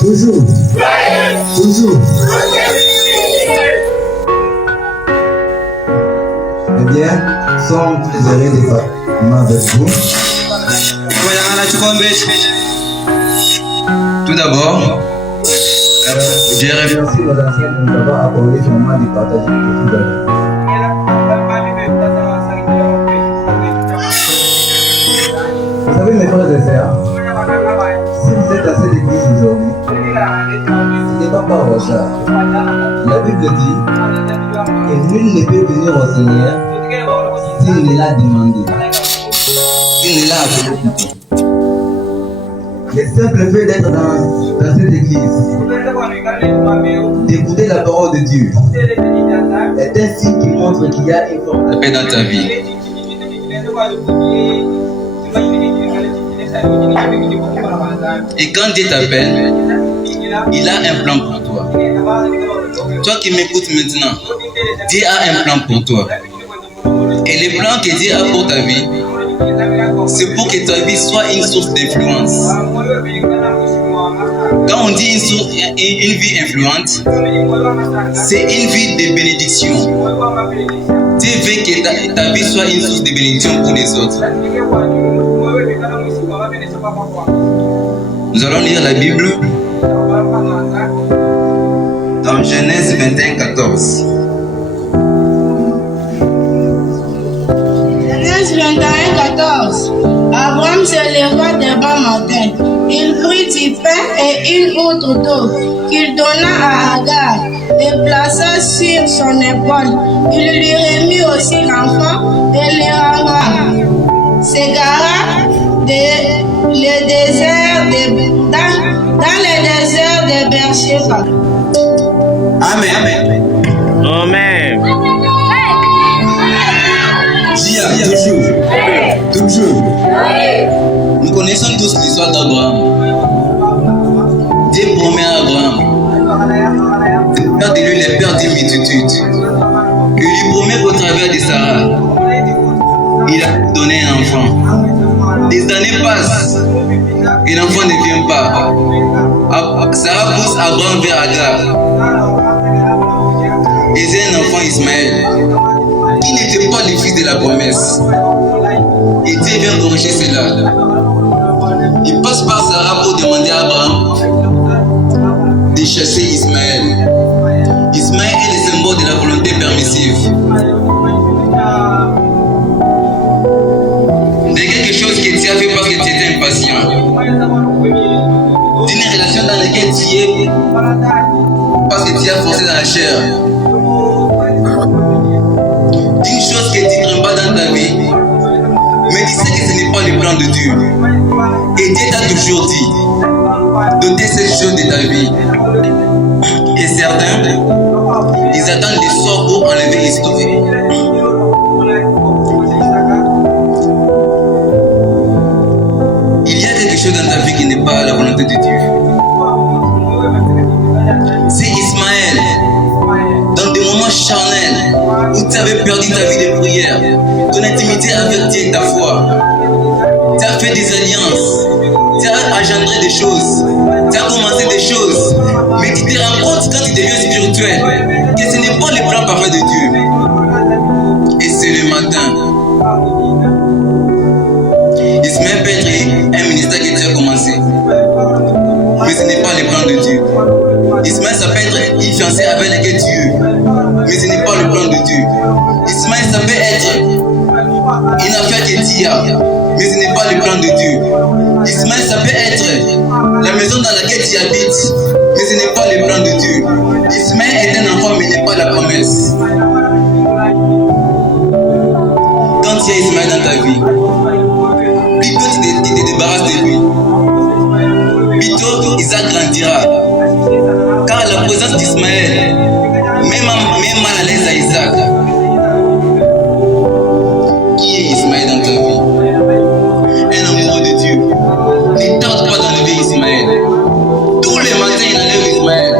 Toujours. Eh bien, sommes très heureux de parler avec vous. Tout d'abord, je remercie Merci aux anciens de nous avoir accordé ce moment de partager tout d'abord. Vous savez, mes frères et sœurs, si vous êtes à cette église aujourd'hui, ce n'est pas par hasard. La Bible dit que nul ne peut venir au Seigneur s'il ne l'a demandé, s'il ne l'a appelé plutôt. Le simple fait d'être dans cette église, d'écouter la parole de Dieu, est un signe qui montre qu'il y a une forme de paix dans ta vie. Et quand Dieu t'appelle, il a un plan pour toi. Toi qui m'écoutes maintenant, Dieu a un plan pour toi. Et le plan que Dieu a pour ta vie, c'est pour que ta vie soit une source d'influence. Quand on dit une vie influente, c'est une vie de bénédiction. Dieu veut que ta vie soit une source de bénédiction pour les autres. Nous allons lire la Bible dans Genèse 21, 14. Genèse 21, 14. Abraham se leva de bon matin. Il prit du pain et une outre d'eau qu'il donna à Agar et plaça sur son épaule. Il lui remit aussi l'enfant et le renvoya. S'égara dans le désert de Beersheba. Amen. Amen. Toujours. Nous connaissons tous l'histoire d'Abraham. Dieu promet à Abraham de faire de lui le père d'une multitude. Il lui promet qu'au travers de Sarah, il a donné un enfant. Des années passent et l'enfant ne vient pas. Sarah pousse Abraham vers Agar. Et c'est un enfant Ismaël qui n'était pas le fils de la promesse. Et Dieu vient corriger cela. Il passe par Sarah pour demander à Abraham de chasser Ismaël. Ismaël est le symbole de la volonté permissive. De quelque chose que tu as fait parce que tu étais impatient. D'une relation dans laquelle tu es parce que tu as forcé dans la chair. D'une chose que tu ne pas dans ta vie, mais tu sais que ce n'est pas le plan de Dieu. Et Dieu t'a toujours dit d'ôter ces choses de ta vie. Et certains, ils attendent les sorts pour enlever l'histoire. Il y a quelque chose dans ta vie qui n'est pas la volonté de Dieu. C'est Ismaël, dans des moments charnels où tu avais perdu ta vie de prière, ton intimité avec Dieu et ta foi. Tu as fait des alliances, tu as engendré des choses, tu as commencé des choses, mais tu te rends compte quand tu deviens spirituel que ce n'est pas le plan parfait de Dieu. Et c'est le matin. Ismaël peut être un ministère que tu as commencé, mais ce n'est pas le plan de Dieu. Ismaël, ça peut être une fiancée avec laquelle Dieu, mais ce n'est pas le plan de Dieu. Ismaël, ça peut être une affaire que tu as, mais ce n'est pas le plan de Dieu. Ismaël, ça peut être la maison dans laquelle tu habites, mais ce n'est pas le plan de Dieu. Ismaël est un enfant, mais n'est pas la promesse. Quand il y a Ismaël dans ta vie, plutôt tu te débarrasses de lui, plutôt Isaac grandira. Car la présence d'Ismaël met mal à l'aise à Isaac. Qui est Ismaël dans ta vie? Un amoureux de Dieu. Ne tarde pas d'enlever Ismaël. Tous les matins, il enlève Ismaël.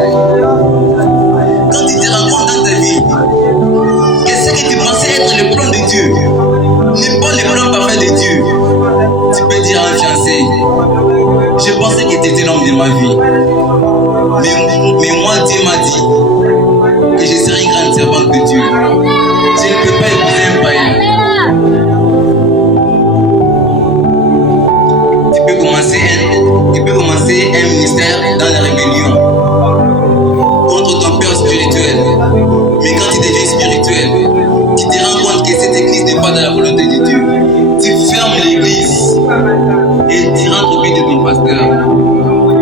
Quand tu te rends compte dans ta vie que ce que tu pensais être le plan de Dieu n'est pas le plan parfait de Dieu, tu peux dire à un fiancé, je Je pensais que tu étais l'homme de ma vie. Mais moi, Dieu m'a dit que je serai une grande servante de Dieu. Je ne peux pas épouser un païen. Tu peux commencer un ministère dans la rébellion contre ton père spirituel. Mais quand tu deviens spirituel, tu te rends compte que cette église n'est pas dans la volonté de Dieu. Tu fermes l'église et tu rentres au but de ton pasteur.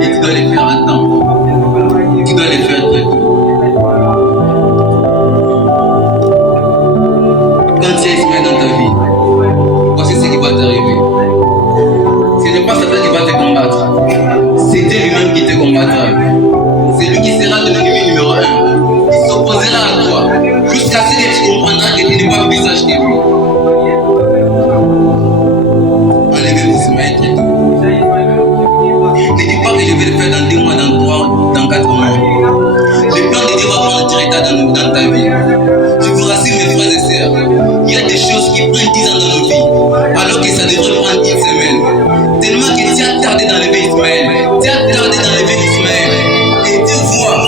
Et tu dois les faire à temps. Tu dois les faire très tôt. Quand tu es Ismaël dans ta vie, voici ce qui va t'arriver. Ce n'est pas Satan qui va te combattre. C'est Dieu lui-même qui te combattra. C'est lui qui sera ton ennemi numéro 1. Il s'opposera à toi jusqu'à ce que tu comprendras que tu n'es pas plus sage que lui. Enlevez Ismaël très tôt. Ne dis pas que je vais le faire dans 2 mois, dans 3, dans 4 mois. Le plan de Dieu va prendre du retard dans ta vie. Je vous rassure mes frères et sœurs, il y a des choses qui prennent 10 ans dans nos vies, alors que ça devrait prendre 1 semaine. Tellement que tu as tardé d'enlever Ismaël, tu as tardé d'enlever Ismaël, et tu vois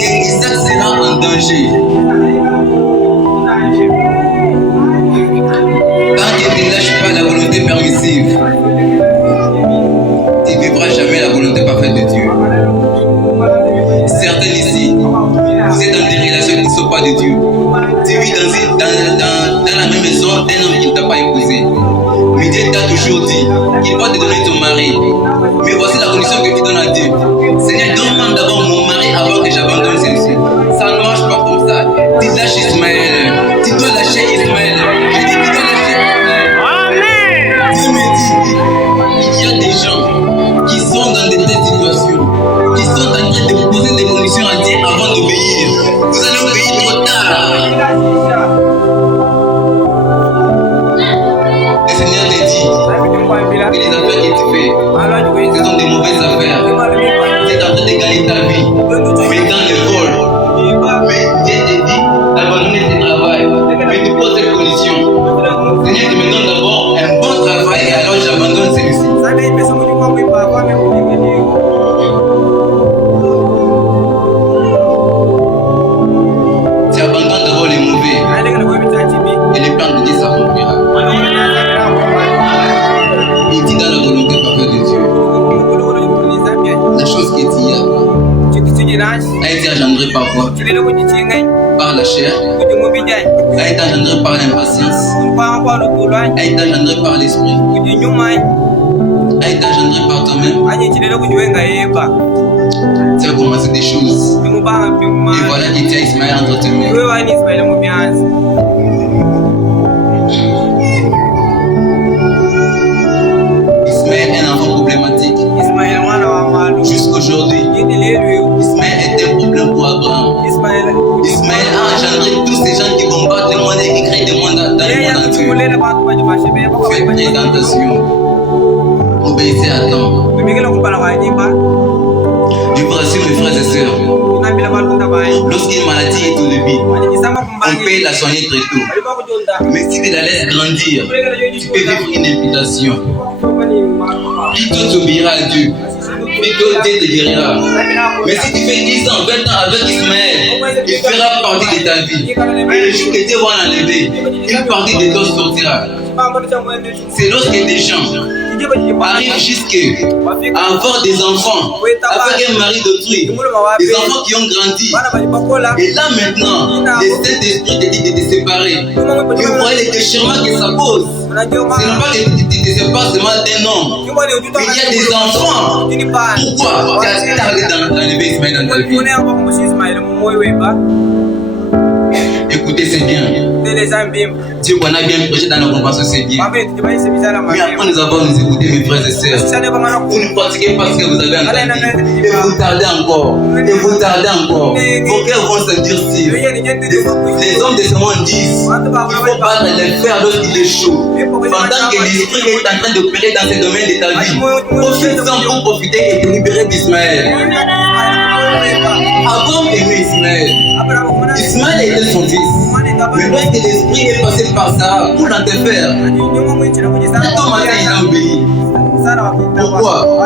que Isaac sera en danger. Tant que tu ne lâches pas la volonté permissive, tu ne vivras jamais la volonté parfaite de Dieu. Certains ici, vous êtes dans des relations qui ne sont pas de Dieu. Tu vis dans la même maison d'un homme qui ne t'a pas épousé. Mais Dieu t'a toujours dit qu'il va te donner ton mari. Mais voici la condition que tu donnes à Dieu. Seigneur, donne-moi d'abord mon mari avant que j'abandonne celui-ci. Ça ne marche pas comme ça. Tu lâches Ismaël. Tu dois lâcher Ismaël. Je dis, tu dois lâcher Ismaël. Dieu me dit, il y a des gens qui sont dans de telles situations, qui sont en train de poser des conditions à Dieu avant d'obéir. Vous allez obéir trop tard. Le Seigneur te dit que les affaires que tu fais, ce sont des mauvaises affaires. Tu es en train de gagner ta vie, mais dans le vol. Mais Dieu te dit d'abandonner tes travail. Mais tu poses cette condition. Seigneur, tu me donnes d'abord un bon travail et alors j'abandonne celui-ci. Tu abandonnes d'abord les mauvais et les plans de Dieu s'accomplira. Il dit dans la volonté parfaite de Dieu, la chose qui est hier a été engendrée par quoi? Par la chair, a été engendrée par l'impatience, a été engendrée par l'esprit, a été engendrée par toi-même. Tu as commencé des choses. Et voilà que tu as Ismaël entre tes mains. Ismaël est un enfant problématique. Jusqu'aujourd'hui, Ismaël est un problème pour Abraham. Ismaël a engendré tous ces gens qui combattent le monde et qui créent des mondes dans le monde entier. Faites présentation. Obéissez à temps. Je vous rassure mes frères et sœurs, lorsqu'une maladie est au début, on peut la soigner très tôt. Mais si tu la laisses grandir, tu peux vivre une imputation. Plutôt tu obéiras à Dieu, plutôt Dieu te guérira. Mais si tu fais 10 ans, 20 ans avec Ismaël, il fera partie de ta vie. Et le jour que Dieu va l'enlever, une partie de toi sortira. C'est lorsque des gens arrivent jusqu'à avoir des enfants avec un mari d'autrui, des enfants qui ont grandi. Et là maintenant, le Saint-Esprit te dit de te séparer. Tu vois les déchirements que ça cause. Ce n'est pas que tu te sépares seulement d'un homme. Il y a des enfants. Pourquoi tu as tardé dans l'enlever Ismaël dans ta vie? Écoutez, c'est bien. Dieu qu'on a bien prêché dans la compassion, c'est bien. Mais après nous avons nous écouter, mes frères et sœurs. Vous ne pratiquez pas ce que vous avez entendu. Et vous tardez encore. Et vous tardez encore. Vos cœurs vont s'endurcir. Les hommes de ce monde disent qu'il faut battre les fers lorsqu'il est chaud. Pendant que l'esprit est en train d'opérer dans ces domaines de ta vie, profite-en pour profiter et te libérer d'Ismaël. Abraham aimait Ismaël. Ismaël était son fils. Mais lorsque l'esprit est passé par ça pour l'enterrer, cet homme il a obéi. Pourquoi? Pourquoi?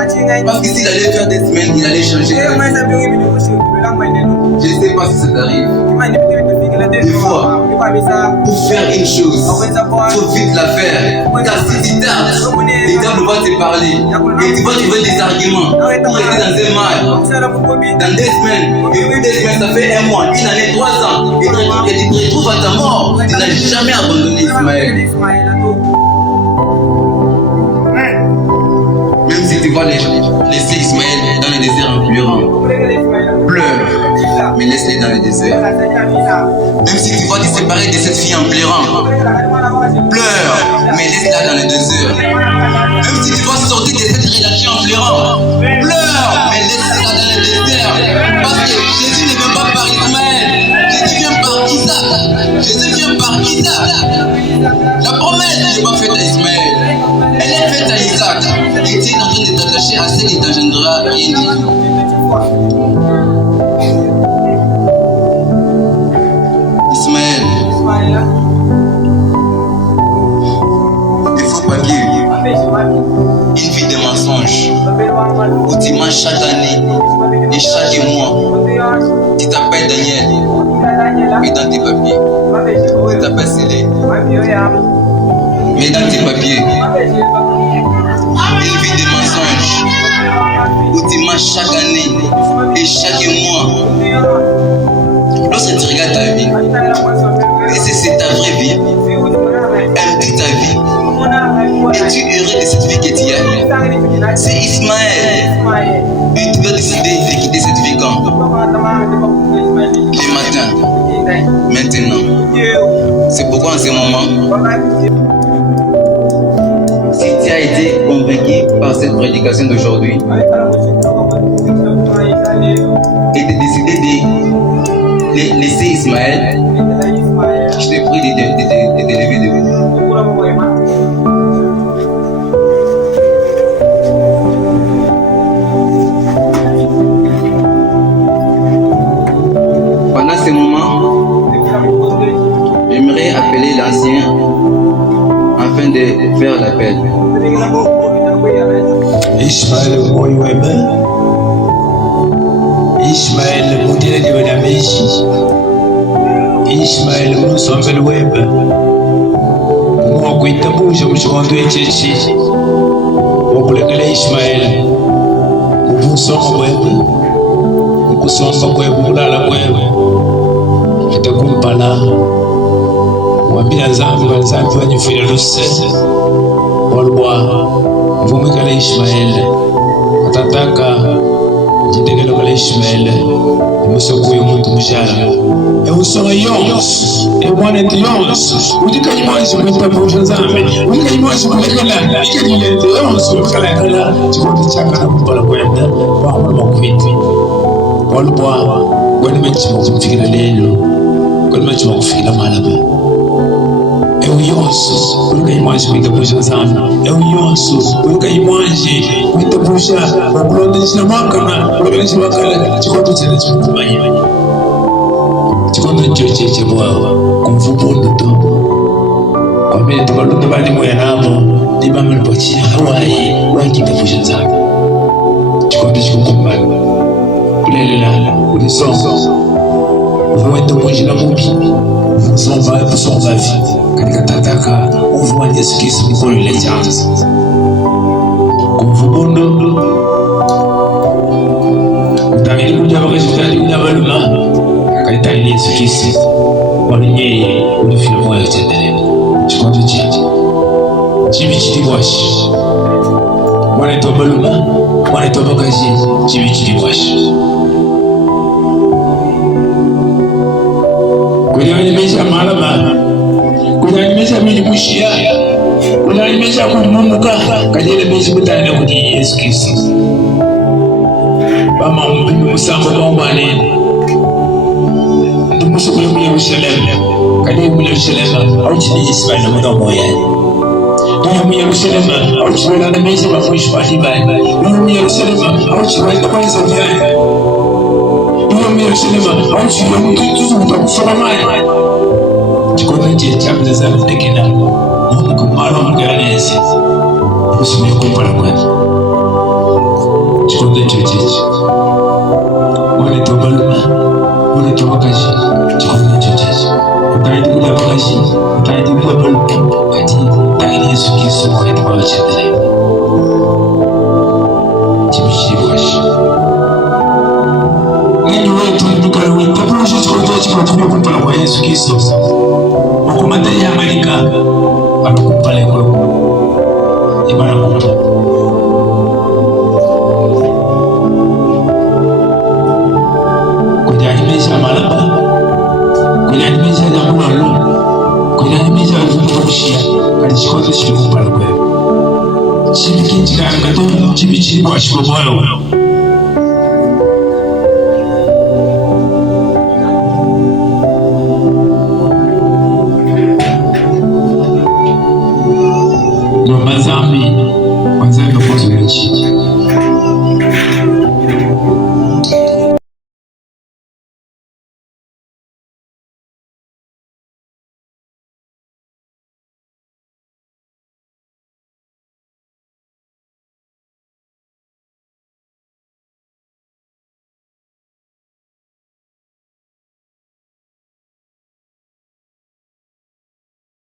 Parce que s'il allait faire des semaines, il allait changer. Je ne sais pas si ça t'arrive. Des fois, pour faire une chose, il faut vite la faire. Car si tu tardes, le diable va te parler. Et tu vas trouver des arguments pour rester dans un mal. Dans 2 semaines, et puis 2 semaines, ça fait 1 mois, 1 année, 3 ans. Et tu te retrouves à ta mort. Tu n'as jamais abandonné Ismaël. Même si tu vas laisser Ismaël dans le désert en pleurant, pleure, mais laisse-les dans le désert. Même si tu vas te séparer de cette fille en pleurant, pleure, mais laisse-la dans le désert. Même si tu vas sortir de cette relation en pleurant, pleure, mais laisse-la dans le désert. Parce que Jésus ne vient pas par Ismaël, Jésus vient par Isaac. Jésus vient par Isaac. La promesse n'est pas faite à Ismaël, elle est faite à Isaac. Et tu es en train de t'attacher à ce qui t'engendrera rien du tout. Ismaël, il faut pas vivre une vie de mensonges où tu manges chaque année et chaque mois. Tu t'appelles Daniel, mais dans tes papiers, tu t'appelles Célé. Mais dans tes papiers, une vie de mensonges où tu manges chaque année et chaque mois. Lorsque tu regardes ta vie, et c'est ta vraie vie, aimes-tu ta vie? Es-tu heureux de cette vie que tu as? C'est Ismaël. Et tu dois décider de quitter cette vie quand? Le matin, maintenant. C'est pourquoi en ce moment, si tu as été convaincu par cette prédication d'aujourd'hui et de décider de laisser Ismaël, je te prie de te lever debout. Pendant ce moment, j'aimerais appeler l'ancien afin de faire l'appel. Ismaël Moïwebe, Ismaël Moudire de Benameji, Ismaël Moussambel Web, Mwakwita Bouja Mouchondo Echechi, Wakulekele Ismaël, Moussamba Web, Moussamba Web, Moulala Web, Itakumpala, Wambia Zambi, Zambi Wanyufira Lusse, Walwa, Vumikala Ismaël, Atataka, Jidegelo kala Ismaël, Musokuyo muntu mushara. E usora yons, e mwanete yons, udika imanzi mwita bujha zambi, udika imanzi mwekala, ikajilete yons, mwekala kala, chikote chaka na kupala kwenda, wahula makwiti. Walwa, wani mechi mwakumfikira lelo, wani mechi mwakufikira malaba. Eu yonso, uruka imanji mwita bujha zambi. Eu yonso, uruka imanji mwita bujha, wakulonda nchina mwakana, wakulonda nchina wakala, chikoto chene chikutumanyi. Chikoto nchocheche mwawa, kumfupundu to. Kwa mene tukalunga bani mwya nabo, ni mama lipochina Hawaii, wakita bujha zambi. Chikoto chikukumbani. Kulelela, ulisongo. Uvuwete bujha mubi, uvusomba vi. Katika tataka uvuma Yesu Kristo mkono ile chanzo kumvubundo utamini kuja bakashitani kuja baluma kaitani Yesu Kristo walinye ulifika moyo tendele chikondo chibi chibwashi wana to baluma wana to bakaji chibi chibwashi kwenye mesha malama kunyanimesha miji kushia kunyanimesha kumumuka kajele miji kutana kuti Yesu Kristo bama mpimi musamba mwaumane ndumusu kule mwenye Yerusalemu kajele mwenye Yerusalemu au chini Ismaili na mwana moyani nduya mwenye Yerusalemu au chini na mezi mafuishi patibani nduya mwenye Yerusalemu au chini na kwanza vyani nduya mwenye Yerusalemu au chini na mtutu utakusoma mani chikoto chama zamu tekena Mungu kumalo mganezi usimekupa la kwani tukule kumpala kwa Yesu Kristo okumata yamalika atukumpala ekolo ibara kuta kujanimisha malaba kujanimisha jamuna lo kujanimisha kutukushia kali chikozo chikumpala kwa chibi kinchika ngato chibi chiri kwa shikomoyo